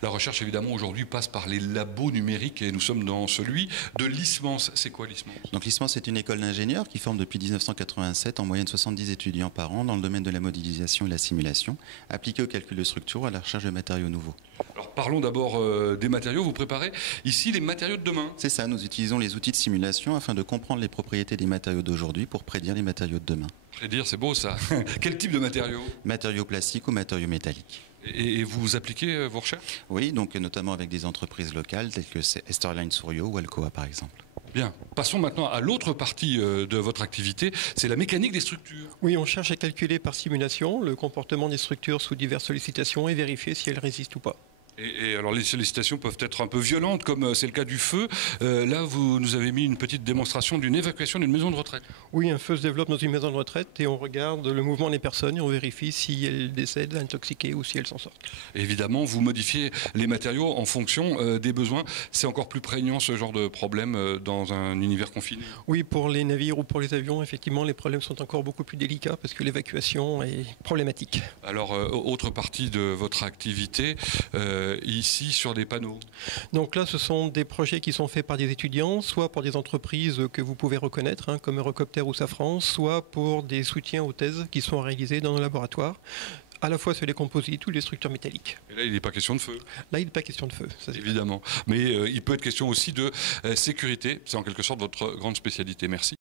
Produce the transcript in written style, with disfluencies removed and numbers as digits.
La recherche, évidemment, aujourd'hui passe par les labos numériques et nous sommes dans celui de l'ISMANS. C'est quoi l'ISMANS? Donc l'ISMANS est une école d'ingénieurs qui forme depuis 1987 en moyenne 70 étudiants par an dans le domaine de la modélisation et la simulation, appliquée au calcul de structure à la recherche de matériaux nouveaux. Alors parlons d'abord des matériaux. Vous préparez ici les matériaux de demain? C'est ça, nous utilisons les outils de simulation afin de comprendre les propriétés des matériaux d'aujourd'hui pour prédire les matériaux de demain. Prédire, c'est beau ça. Quel type de matériaux? Matériaux plastiques ou matériaux métalliques. Et vous appliquez vos recherches? Oui, donc notamment avec des entreprises locales telles que Esterline Souriau ou Alcoa par exemple. Bien. Passons maintenant à l'autre partie de votre activité, c'est la mécanique des structures. Oui, on cherche à calculer par simulation le comportement des structures sous diverses sollicitations et vérifier si elles résistent ou pas. Et alors les sollicitations peuvent être un peu violentes, comme c'est le cas du feu. Là, vous nous avez mis une petite démonstration d'une évacuation d'une maison de retraite. Oui, un feu se développe dans une maison de retraite et on regarde le mouvement des personnes et on vérifie si elles décèdent intoxiquées ou si elles s'en sortent. Évidemment, vous modifiez les matériaux en fonction des besoins. C'est encore plus prégnant ce genre de problème dans un univers confiné. Oui, pour les navires ou pour les avions, effectivement, les problèmes sont encore beaucoup plus délicats parce que l'évacuation est problématique. Alors, autre partie de votre activité, ici sur des panneaux. Donc là, ce sont des projets qui sont faits par des étudiants, soit pour des entreprises que vous pouvez reconnaître, comme Eurocopter ou Safran, soit pour des soutiens aux thèses qui sont réalisées dans nos laboratoires, à la fois sur les composites ou les structures métalliques. Et là, il n'est pas question de feu. Là, il n'est pas question de feu, ça c'est évidemment. Mais il peut être question aussi de sécurité. C'est en quelque sorte votre grande spécialité. Merci.